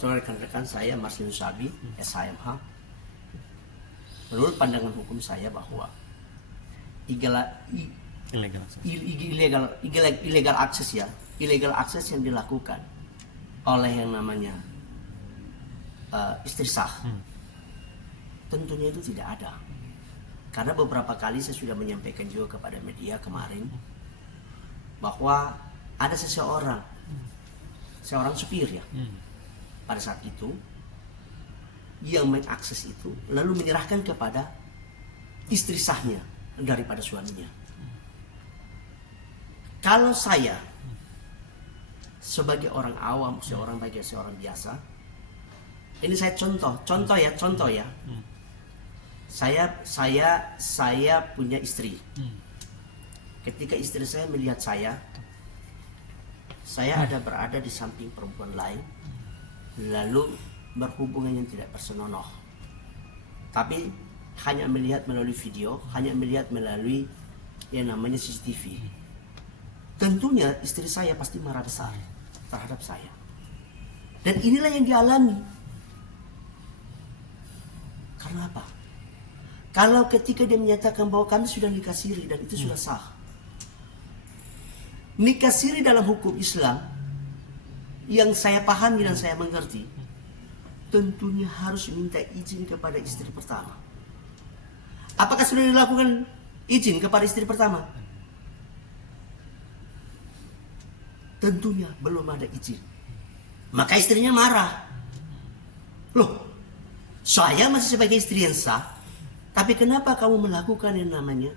saudara rekan-rekan saya Marcelino Sabi, SHMH, menurut pandangan hukum saya bahwa illegal akses yang dilakukan oleh yang namanya istri sah, tentunya itu tidak ada. Karena beberapa kali saya sudah menyampaikan juga kepada media kemarin bahwa ada seorang supir ya, pada saat itu yang mengakses itu lalu menyerahkan kepada istri sahnya daripada suaminya. Kalau saya sebagai orang awam, seorang biasa, ini saya contoh ya. Saya punya istri. Ketika istri saya melihat saya ada berada di samping perempuan lain, lalu berhubungan yang tidak bersenonoh, tapi hanya melihat melalui video, hanya melihat melalui yang namanya CCTV. Tentunya istri saya pasti marah besar terhadap saya. Dan inilah yang dialami. Karena apa? Kalau ketika dia menyatakan bahwa kami sudah nikah siri dan itu sudah sah. Nikah siri dalam hukum Islam yang saya pahami dan saya mengerti, tentunya harus minta izin kepada istri pertama. Apakah sudah dilakukan izin kepada istri pertama? Tentunya belum ada izin. Maka istrinya marah. Loh, saya masih sebagai istri yang sah, tapi kenapa kamu melakukan yang namanya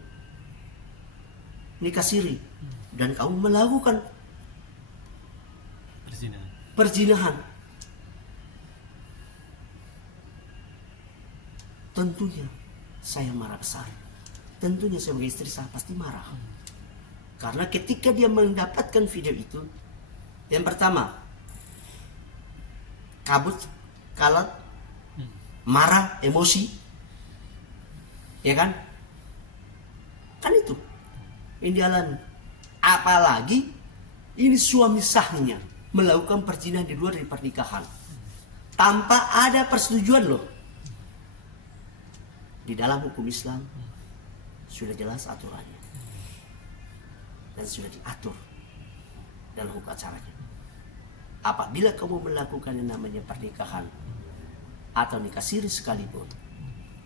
nikah siri? Dan kamu melakukan perzinahan. Tentunya saya marah besar. Tentunya sebagai istri sah pasti marah. Karena ketika dia mendapatkan video itu, yang pertama, kabut, kalut, marah, emosi, ya kan? Kan itu yang dialami. Apalagi ini suami sahnya melakukan perzinahan di luar dari pernikahan tanpa ada persetujuan loh. Di dalam hukum Islam sudah jelas aturannya dan sudah diatur dalam hukum acaranya. Apabila kamu melakukan yang namanya pernikahan atau nikah siri sekalipun,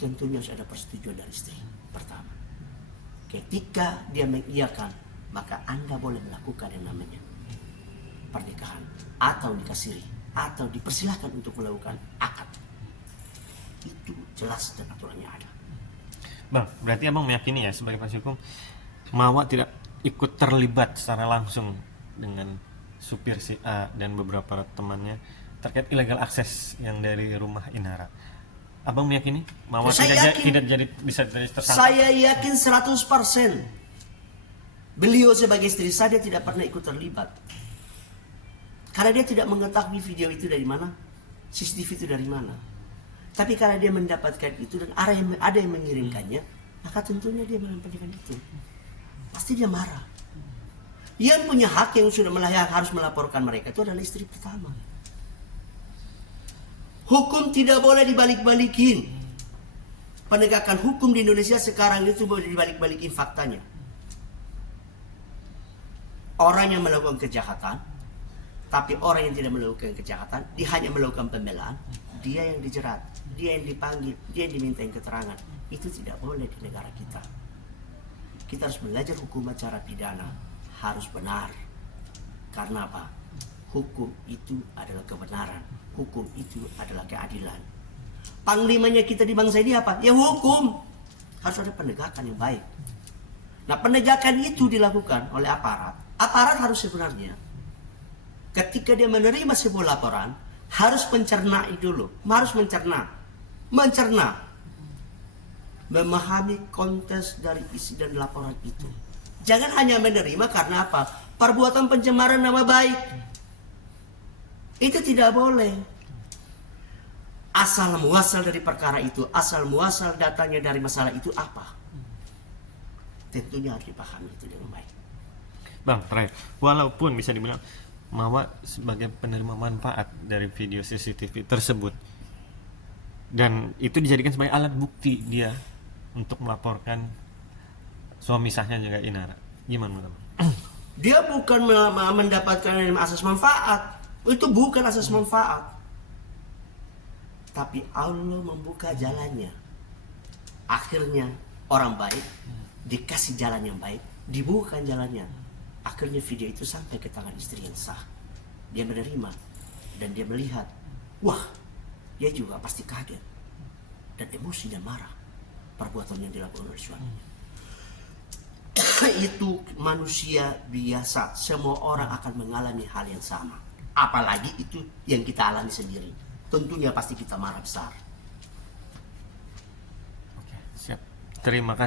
tentunya harus ada persetujuan dari istri pertama. Ketika dia mengiyakan, maka Anda boleh melakukan yang namanya pernikahan atau nikah siri, atau dipersilahkan untuk melakukan akad. Itu jelas dan aturannya ada. Bang, berarti abang meyakini ya sebagai penasihat hukum, Mawa tidak ikut terlibat secara langsung dengan supir si A dan beberapa temannya terkait illegal akses yang dari rumah Inara. Abang meyakini Mawa tidak bisa jadi tersangka? Saya yakin 100%. Beliau sebagai istri saya tidak pernah ikut terlibat. Karena dia tidak mengetahui video itu dari mana, CCTV itu dari mana. Tapi karena dia mendapatkan itu dan ada yang mengirimkannya, maka tentunya dia menyampaikan itu. Pasti dia marah. Yang punya hak yang sudah harus melaporkan mereka itu adalah istri pertama. Hukum tidak boleh dibalik-balikin. Penegakan hukum di Indonesia sekarang itu boleh dibalik-balikin faktanya. Orang yang melakukan kejahatan, tapi orang yang tidak melakukan kejahatan, dia hanya melakukan pembelaan, dia yang dijerat, dia yang dipanggil, dia yang diminta keterangan. Itu tidak boleh di negara kita. Kita harus belajar hukum acara pidana, harus benar. Karena apa? Hukum itu adalah kebenaran, hukum itu adalah keadilan. Panglimanya kita di bangsa ini apa? Ya hukum. Harus ada penegakan yang baik. Nah, penegakan itu dilakukan oleh aparat. Aparat harus sebenarnya ketika dia menerima sebuah laporan harus mencerna itu dulu, harus mencerna, memahami konteks dari isi dan laporan itu. Jangan hanya menerima karena apa? Perbuatan pencemaran nama baik. Itu tidak boleh. Asal muasal dari perkara itu, asal muasal datanya dari masalah itu apa? Tentunya harus dipahami itu dengan baik. Bang, terakhir, walaupun bisa dibilang Mawa sebagai penerima manfaat dari video CCTV tersebut, dan itu dijadikan sebagai alat bukti dia untuk melaporkan suami sahnya juga Inara. Gimana menurut Abang? Dia bukan mendapatkan asas manfaat. Itu bukan asas manfaat. Tapi Allah membuka jalannya. Akhirnya orang baik dikasih jalan yang baik, dibukakan jalannya. Akhirnya video itu sampai ke tangan istri yang sah. Dia menerima dan dia melihat, wah, dia juga pasti kaget dan emosi dan marah perbuatan yang dilakukan oleh suami. Itu manusia biasa, semua orang akan mengalami hal yang sama. Apalagi itu yang kita alami sendiri, tentunya pasti kita marah besar. Oke, siap. Terima kasih.